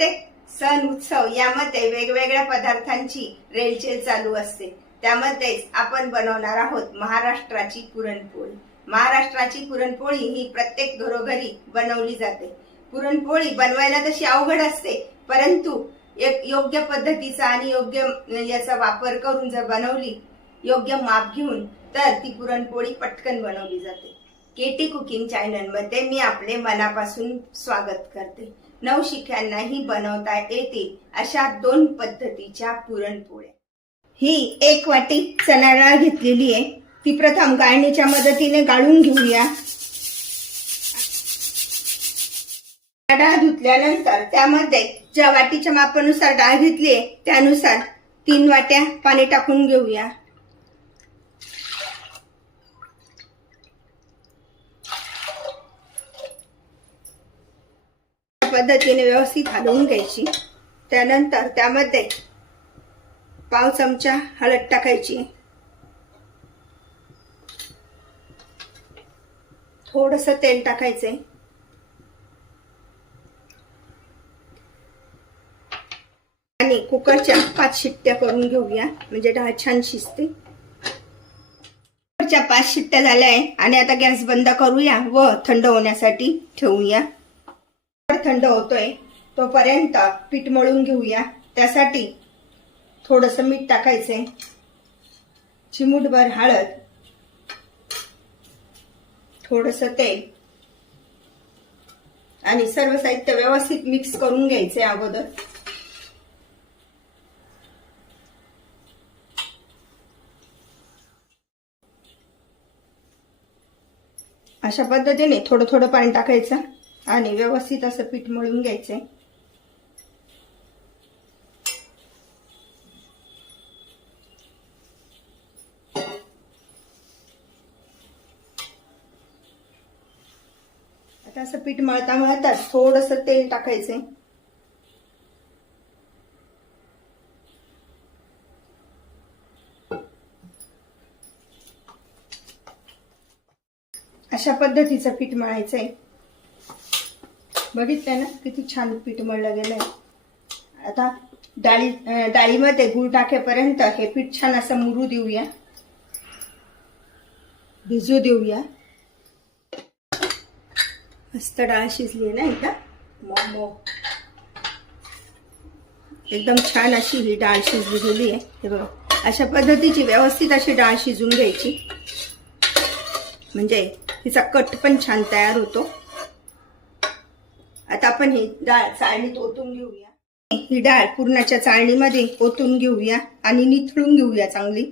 प्रत्येक सण उत्सव यामध्ये वेगवेगळ्या पदार्थांची रेलचेल चालू असते। त्यामध्येच आपण बनवणार आहोत महाराष्ट्राची पुरणपोळी। महाराष्ट्राची पुरणपोळी ही प्रत्येक घरोघरी बनवली जाते। पुरणपोळी बनवायला तशी अवघड असते, परंतु एक योग्य पद्धतीचा आणि योग्य याचा वापर करून जर बनवली, योग्य माप घेऊन, तर ती पुरणपोळी पटकन बनवली जाते। केटी कुकिंग चॅनल मध्ये मी आपले मनापासून स्वागत करते। नवशिक्यांनाही बनवता येतील अशा 2 पद्धतीच्या पुरणपोळ्या। ही 1 वाटी चणा डाळ घेतलेली आहे, ती प्रथम गाळणीच्या मदतीने गाळून घेऊया। डाळ धुतल्यानंतर त्यामध्ये ज्या वाटीच्या मापानुसार डाळ घेतली आहे त्यानुसार 3 वाट्या पाणी टाकून घेऊया। पद्धतीने व्यवस्थित हलवून घ्यायची। त्यानंतर त्यामध्ये पाव चमचा हळद टाकायची, थोडंसं तेल टाकायचंय आणि कुकरच्या 5 शिट्ट्या करून घेऊया, म्हणजे डाळ छान शिजते। कुकरच्या 5 शिट्ट्या झाल्या आहे आणि आता गॅस बंद करूया व थंड होण्यासाठी ठेवूया। थंड होतोय तोपर्यंत पीठ मळून घेऊया। त्यासाठी थोडंसं मीठ टाकायचंय, चिमूटभर हळद, थोडंसं तेल आणि सर्व साहित्य व्यवस्थित मिक्स करून घ्यायचे अगोदर। अशा पद्धतीने थोडं थोडं पाणी टाकायचं आणि व्यवस्थित असं पीठ मळून घ्यायचंय। आता असं पीठ मळता मळता थोडंसं तेल टाकायचंय। अशा पद्धतीचं पीठ मळायचंय। बघितलं ना किती छान पीठ मळलं गेलंय। आता डाळीमध्ये गूळ टाकेपर्यंत हे पीठ छान असं मुरू देऊया, भिजू देऊया। मस्त डाळ शिजली ना एकदम मऊ, एकदम छान अशी ही डाळ शिजली गेली आहे। हे बघा, अशा पद्धतीची व्यवस्थित अशी डाळ शिजून घ्यायची, म्हणजे तिचा कट पण छान तयार होतो। आता आपण ही डाळ चाळणीत ओतून घेऊया। ही डाळ पुरणाच्या चाळणीमध्ये ओतून घेऊया आणि निथळून घेऊया चांगली।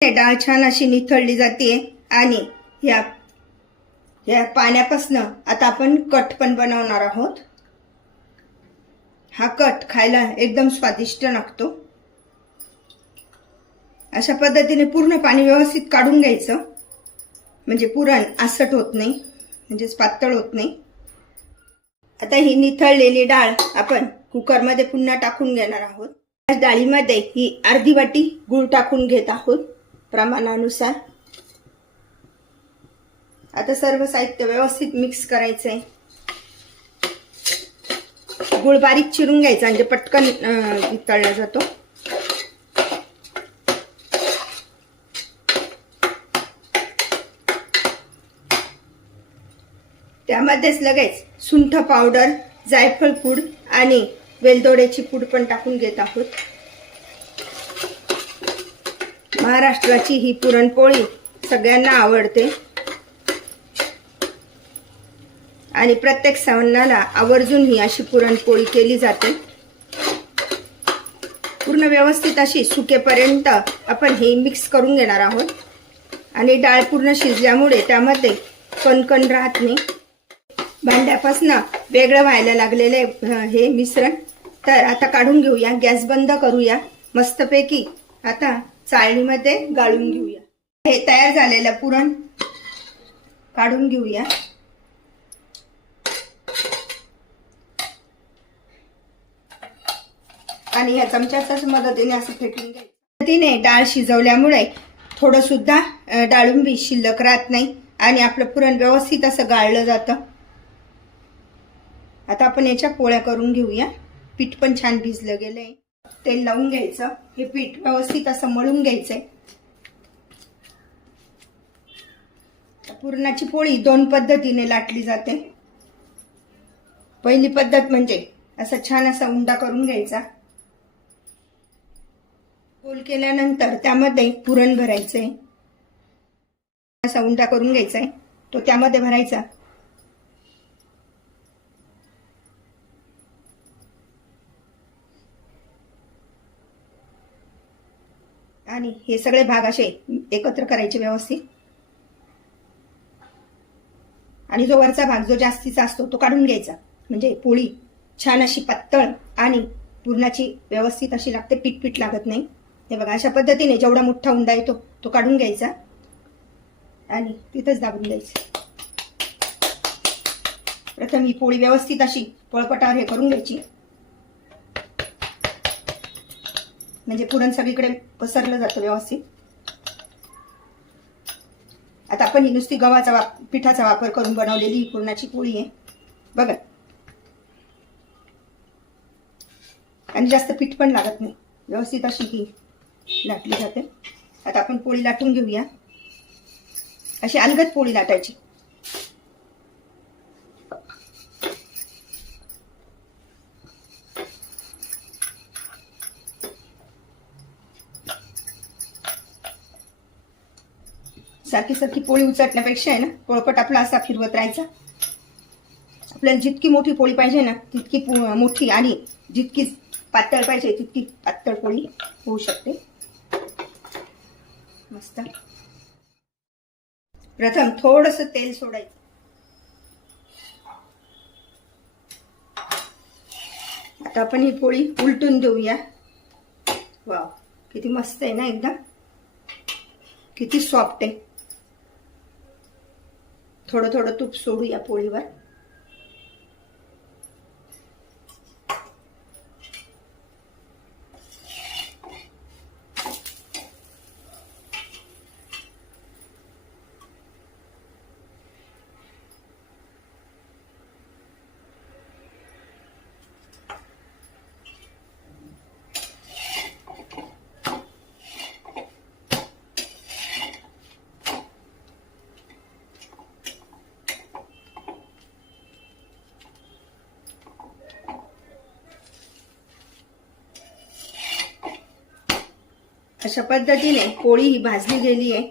डाळ छान अशी निथळली जाते आणि या पाण्यापासून आता आपण कट पण बनवणार आहोत। हा कट खायला एकदम स्वादिष्ट लागतो। अशा पद्धतीने पूर्ण पाणी व्यवस्थित काढून घ्यायचं, म्हणजे पुरण आसट होत नाही, म्हणजेच पातळ होत नाही। आता ही निथळलेली डाळ आपण कुकरमध्ये पुन्हा टाकून घेणार आहोत। या डाळीमध्ये ही अर्धी वाटी गूळ टाकून घेत आहोत प्रमाणानुसार। आता सर्व साहित्य व्यवस्थित मिक्स करायचंय। गूळ बारीक चिरून घ्यायचा, म्हणजे पटकन वितळला जातो। त्यामध्येच लगेच सुंठ पावडर, जायफळ पूड आणि वेलदोड्याची पूड पण टाकून घेत आहोत। महाराष्ट्राची ही पुरणपोळी सगळ्यांना आवडते आणि प्रत्येक सणाला आवर्जून ही अशी पुरणपोळी केली जाते। पूर्ण व्यवस्थित अशी सुकेपर्यंत आपण हे मिक्स करून घेणार आहोत आणि डाळ पूर्ण शिजल्यामुळे त्यामध्ये कणकण राहत नाही। भांड्यापासून वेगळं व्हायला लागलेले हे मिश्रण तर आता काढून घेऊया, गॅस बंद करूया। मस्तपैकी आता चाळणीमध्ये गाळून घेऊया। हे तयार झालेलं पुरण काढून घेऊया आणि या चमच्याच्या मदतीने असं फेटून घ्यायचं। पद्धतीने डाळ शिजवल्यामुळे थोडं सुद्धा डाळुंबी शिल्लक राहत नाही आणि आपलं पुरण व्यवस्थित असं गाळलं जातं। आता आपण याच्या पोळ्या करून घेऊया. पीठ पण छान भिजलं गेलंय. तेल लावून घ्यायचं. हे पीठ व्यवस्थित असं मळून घ्यायचंय. पुरणाची पोळी 2 पद्धतीने लाटली जाते. पहिली पद्धत म्हणजे असा छान असा उंडा करून घ्यायचा. गोल केल्यानंतर त्यामध्ये पुरण भरायचंय. असा उंडा करून घ्यायचाय, तो त्यामध्ये भरायचा. आणि हे सगळे भाग असे एकत्र करायचे व्यवस्थित. आणि जो वरचा भाग जो जास्तीचा असतो तो काढून घ्यायचा. म्हणजे पोळी छान अशी पातळ आणि पुरणाची व्यवस्थित अशी लागते, पीठ पीठ लागत नाही. हे बघा, अशा पद्धतीने जेवढा मोठा उंडा येतो तो काढून घ्यायचा आणि तिथंच दाबून द्यायचं. प्रथम ही पोळी व्यवस्थित अशी पोळपाटावर हे करून घ्यायची, म्हणजे पुरण सगळीकडे पसरलं जातं व्यवस्थित. आता आपण ही नुसती गव्हाचा पिठाचा वापर करून बनवलेली पुरणाची पोळी आहे बघा. आणि जास्त पीठ पण लागत नाही, व्यवस्थित अशी ही लाटली जाते. आता आपण पोळी लाटून घेऊया. अशी अलगद पोळी लाटायची. सारखी सारखी पोळी उचटण्यापेक्षा आहे ना, पोळपट आपला असा फिरवत राहायचा. आपल्याला जितकी मोठी पोळी पाहिजे ना तितकी मोठी, आणि जितकी पातळ पाहिजे तितकी पातळ पोळी होऊ शकते. मस्त. प्रथम थोडंसं तेल सोडायचं. आता आपण ही पोळी उलटून देऊया. वाव, किती मस्त आहे ना, एकदम किती सॉफ्ट आहे. थोडं थोडं तूप सोडूया पोळीवर. अशा पद्धतीने पोळी ही भाजली गेली आहे.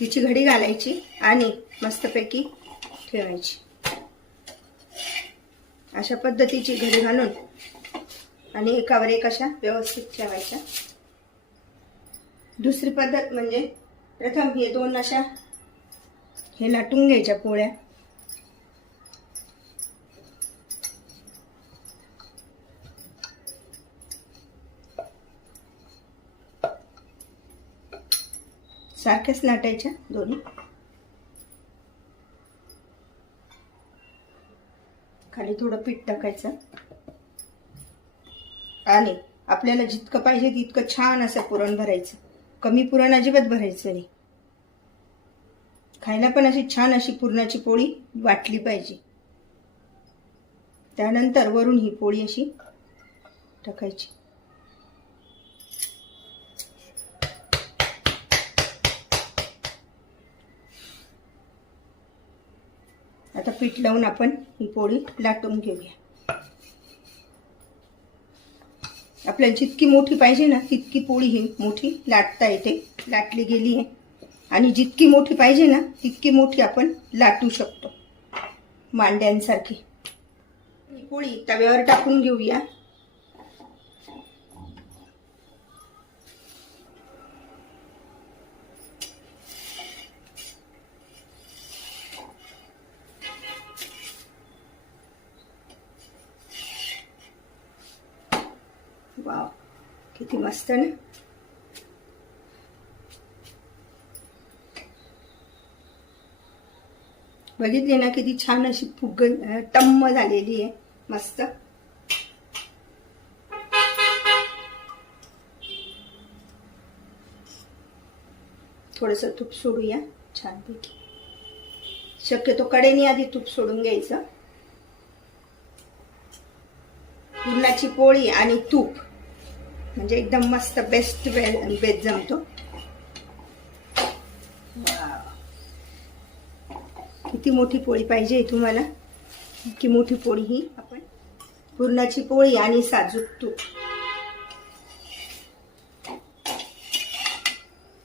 तिची घडी घालायची आणि मस्तपैकी ठेवायची. अशा पद्धतीची घडी घालून आणि एकावर एक अशा व्यवस्थित ठेवायच्या. दुसरी पद्धत म्हणजे प्रथम हे 2 अशा हे लाटून घ्यायच्या पोळ्या. सारख्याच लाटायच्या दोन्ही. खाली थोडं पीठ टाकायचं आणि आपल्याला जितकं पाहिजे तितकं छान असं पुरण भरायचं. कमी पुरण अजिबात भरायचं नाही. खायला पण अशी छान अशी पुरणाची पोळी वाटली पाहिजे. त्यानंतर वरून ही पोळी अशी टाकायची. आता पीठ लावून आपण ही पोळी लाटून घेऊया. आपल्याला जितकी मोठी पाहिजे ना तितकी पोळी ही मोठी लाटता येते. लाटली गेली आहे. आणि जितकी मोठी पाहिजे ना तितकी मोठी आपण लाटू शकतो, मांड्यांसारखी. ही पोळी तव्यावर टाकून घेऊया. वाव, किती मस्त ना. बघितली ना किती छान अशी फुग टम्म झालेली आहे. मस्त. थोडंसं तूप सोडूया छानपैकी. शक्यतो कडेने आधी तूप सोडून घ्यायचं. पुरणाची पोळी आणि तूप म्हणजे एकदम मस्त बेस्ट बेत जमतो. किती मोठी पोळी पाहिजे तुम्हाला, इतकी मोठी पोळी ही. आपण पुरणाची पोळी आणि साजूक तूप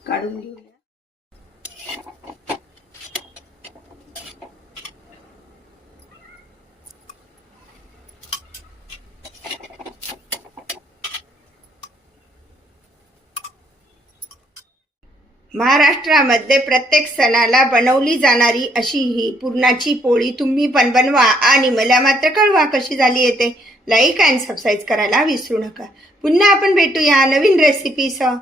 काढून घेऊया. महाराष्ट्रामध्ये प्रत्येक सणाला बनवली जाणारी अशी ही पुरणाची पोळी तुम्ही पण बनवा आणि मला मात्र कळवा कशी झाली येते. लाईक अँड सबस्क्राईब करायला विसरू नका. पुन्हा आपण भेटूया नवीन रेसिपीसह.